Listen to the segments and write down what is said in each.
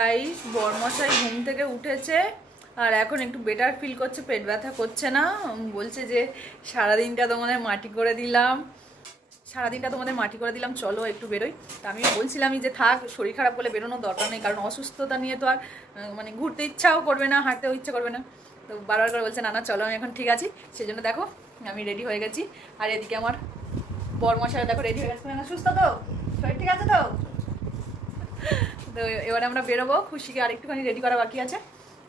Guys বরমশাই ঘুম থেকে উঠেছে আর এখন একটু বেটার ফিল করছে, পেট ব্যথা করছে না। বলছে যে সারাদিনটা তোমাদের মাটি করে দিলাম, চলো একটু বেরোই। তা আমি বলছিলামই যে থাক, শরীর খারাপ বলে বেরোনোর দরকার নেই, কারণ অসুস্থতা নিয়ে তো আর মানে ঘুরতে ইচ্ছাও করবে না, হাঁটতেও ইচ্ছা করবে না। তো বারবার করে বলছে না না চলো, আমি এখন ঠিক আছি। সেই জন্য দেখো আমি রেডি হয়ে গেছি। আর এদিকে আমার বরমশাই দেখো রেডি হয়ে গেছে, সুস্থ তো, শরীর ঠিক আছে তো। তো এবারে আমরা বেরোবো, খুশিকে আর একটুখানি রেডি করা বাকি আছে।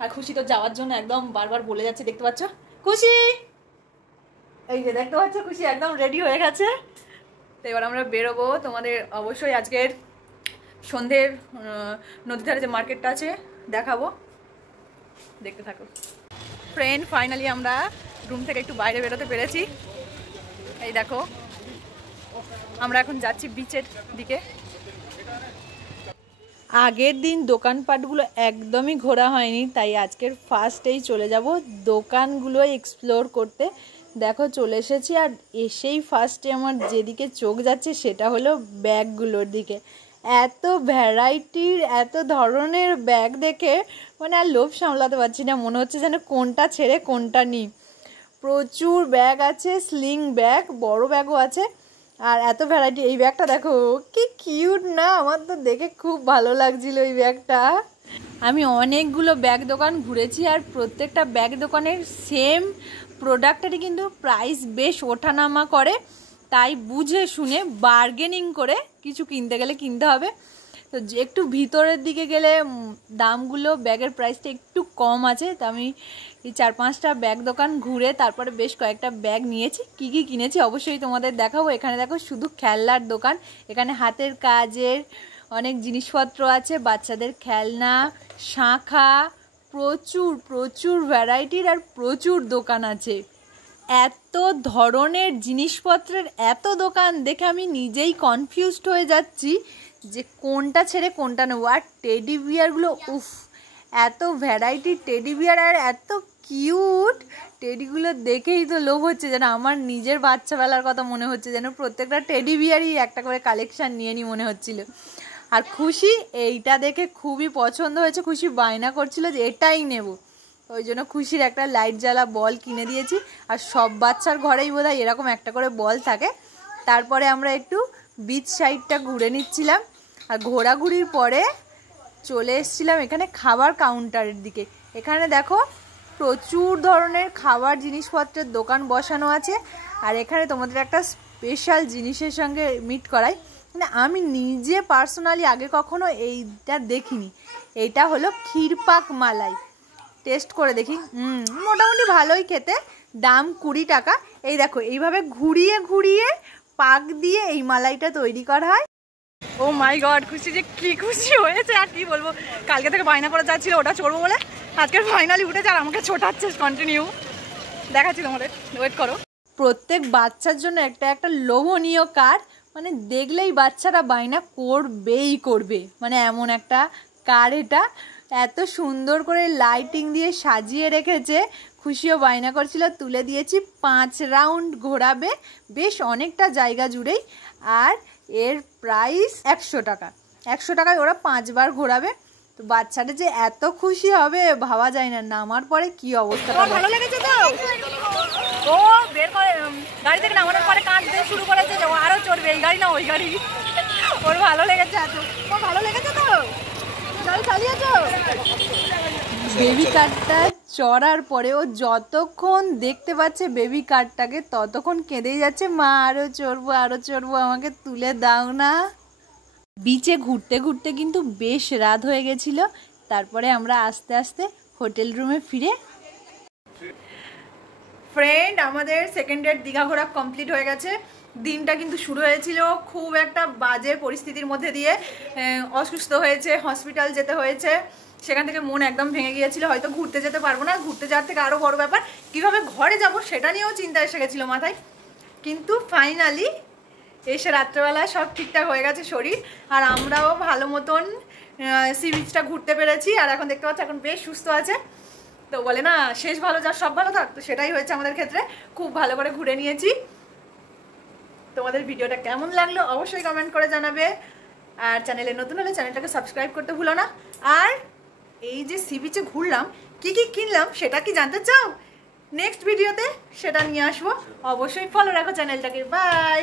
আর খুশি তো যাওয়ার জন্য একদম বারবার বলে যাচ্ছে, দেখতে পাচ্ছ খুশি, এই যে দেখতে পাচ্ছ খুশি একদম রেডি হয়ে গেছে। তো এবার আমরা বেরোবো, তোমাদের অবশ্যই আজকের সন্ধ্যের নদীর ধারে যে মার্কেটটা আছে দেখাবো, দেখতে থাকো। ফ্রেন্ড ফাইনালি আমরা রুম থেকে একটু বাইরে বেরোতে পেরেছি। এই দেখো আমরা এখন যাচ্ছি বিচের দিকে। আগের দিন দোকানপাটগুলো একদমই ঘোরা হয়নি, তাই আজকের ফার্স্টেই চলে যাব দোকানগুলো এক্সপ্লোর করতে। দেখো চলে এসেছি, আর এসেই ফার্স্টে আমার যেদিকে চোখ যাচ্ছে সেটা হলো ব্যাগগুলোর দিকে। এত ভ্যারাইটির, এত ধরনের ব্যাগ দেখে মানে আর লোভ সামলাতে পারছি না, মনে হচ্ছে যেন কোনটা ছেড়ে কোনটা নিই। প্রচুর ব্যাগ আছে, স্লিং ব্যাগ, বড় ব্যাগও আছে, আর এত ভ্যারাইটি। এই ব্যাগটা দেখো কি কিউট না, আমার তো দেখে খুব ভালো লাগছিল এই ব্যাগটা। আমি অনেকগুলো ব্যাগ দোকান ঘুরেছি, আর প্রত্যেকটা ব্যাগ দোকানের সেম প্রোডাক্টেরই কিন্তু প্রাইস বেশ ওঠানামা করে, তাই বুঝে শুনে বার্গেনিং করে কিছু কিনতে গেলে কিনতে হবে। তো একটু ভিতরের দিকে গেলে দামগুলো, ব্যাগের প্রাইসটা একটু কম আছে। তো আমি এই 4-5টা ব্যাগ দোকান ঘুরে তারপরে বেশ কয়েকটা ব্যাগ নিয়েছি। কি কি কিনেছি অবশ্যই তোমাদের দেখাবো। এখানে দেখো শুধু খেলনার দোকান, এখানে হাতের কাজের অনেক জিনিসপত্র আছে, বাচ্চাদের খেলনা, শাঁখা, প্রচুর প্রচুর ভ্যারাইটির আর প্রচুর দোকান আছে। এত ধরনের জিনিসপত্রের এত দোকান দেখে আমি নিজেই কনফিউজড হয়ে যাচ্ছি যে কোনটা ছেড়ে কোনটা নেবো। আর টেডি বিয়ারগুলো, উফ এত ভ্যারাইটির টেডি বিয়ার আর এত কিউট টেডিগুলো দেখেই তো লোভ হচ্ছে, যেন আমার নিজের বাচ্চাবেলার কথা মনে হচ্ছে, যেন প্রত্যেকটা টেডি বিয়ারই একটা করে কালেকশান নিয়ে নিই মনে হচ্ছিল। আর খুশি এইটা দেখে খুবই পছন্দ হয়েছে, খুশি বায়না করছিল যে এটাই নেব, ওই জন্য খুশির একটা লাইট জ্বালা বল কিনে দিয়েছি। আর সব বাচ্চার ঘরেই বোধহয় এরকম একটা করে বল থাকে। তারপরে আমরা একটু বিচ সাইডটা ঘুরে নিচ্ছিলাম, আর ঘোরাঘুরির পরে চলে এসেছিলাম এখানে খাবার কাউন্টারের দিকে। এখানে দেখো প্রচুর ধরনের খাবার জিনিসপত্রের দোকান বসানো আছে। আর এখানে তোমাদের একটা স্পেশাল জিনিসের সঙ্গে মিট করাই, মানে আমি নিজে পার্সোনালি আগে কখনো এইটা দেখিনি। এইটা হলো ক্ষীরপাক মালাই, টেস্ট করে দেখি। মোটামুটি ভালোই খেতে, দাম 20 টাকা। এই দেখো এইভাবে ঘুরিয়ে ঘুরিয়ে পাক দিয়ে এই মালাইটা তৈরি করা হয়। ও মাই গড, খুশি যে কি খুশি হয়েছে আর কি বলবো। কালকে থেকে বায়না করে যাচ্ছিল ওটা চড়বো বলে, আজকে ফাইনালি উঠেছে আর আমাকে ছোটাচ্ছে কন্টিনিউ। দেখাচ্ছি তোমাদের, ওয়েট করো। প্রত্যেক বাচ্চার জন্য একটা একটা লোভনীয় কার, মানে দেখলেই বাচ্চারা বায়না করবেই করবে, মানে এমন একটা কার এটা। এত সুন্দর করে লাইটিং দিয়ে সাজিয়ে রেখেছে, খুশিও বায়না করছিল, তুলে দিয়েছি। 5 রাউন্ড ঘোরাবে বেশ অনেকটা জায়গা জুড়েই, আর এর প্রাইস 100 টাকা। 100 টাকায় ওরা 5 বার ঘোরাবে। তো বাচ্চাটা যে এত খুশি হবে ভাবা যায় না, নামার পরে কি অবস্থা। ভালো লেগেছে তো, ও বের করে গাড়ি থেকে নামানোর পরে কাঁদতে শুরু করেছে যে ও আরও চড়বে, এই গাড়ি না ওই গাড়ি। ওর ভালো লেগেছে, এত ভালো লেগেছে তো, চল চালিয়েছো। বেবি কারটা চড়ার পরে ও যতক্ষণ দেখতে পাচ্ছে বেবি কারটাকে ততক্ষণ কেঁদেই যাচ্ছে, মা আরও চড়বো আরও চড়বো, আমাকে তুলে দাও না। বিচে ঘুরতে ঘুরতে কিন্তু বেশ রাত হয়ে গেছিল। তারপরে আমরা আস্তে আস্তে হোটেল রুমে ফিরে। ফ্রেন্ড আমাদের সেকেন্ড ডে দীঘা ঘোরা কমপ্লিট হয়ে গেছে। দিনটা কিন্তু শুরু হয়েছিল খুব একটা বাজে পরিস্থিতির মধ্যে দিয়ে, অসুস্থ হয়েছে, হসপিটাল যেতে হয়েছে, সেখান থেকে মন একদম ভেঙে গিয়েছিল, হয়তো ঘুরতে যেতে পারবো না। ঘুরতে যাওয়ার থেকে আরও বড় ব্যাপার কীভাবে ঘরে যাব সেটা নিয়েও চিন্তা এসে গেছিলো মাথায়। কিন্তু ফাইনালি এসে রাত্রেবেলায় সব ঠিকঠাক হয়ে গেছে শরীর, আর আমরাও ভালো মতন সি বিচটা ঘুরতে পেরেছি। আর এখন দেখতে পাচ্ছি এখন বেশ সুস্থ আছে। তো বলে না শেষ ভালো যার সব ভালো থাক, তো সেটাই হয়েছে আমাদের ক্ষেত্রে। খুব ভালো করে ঘুরে নিয়েছি। তোমাদের ভিডিওটা কেমন লাগলো অবশ্যই কমেন্ট করে জানাবে। আর চ্যানেলে নতুন হলে চ্যানেলটাকে সাবস্ক্রাইব করতে ভুলো না। আর এই যে সি বিচে ঘুরলাম, কি কি কিনলাম সেটা কি জানতে চাও? নেক্সট ভিডিওতে সেটা নিয়ে আসবো। অবশ্যই ফলো রাখো চ্যানেলটাকে। বাই।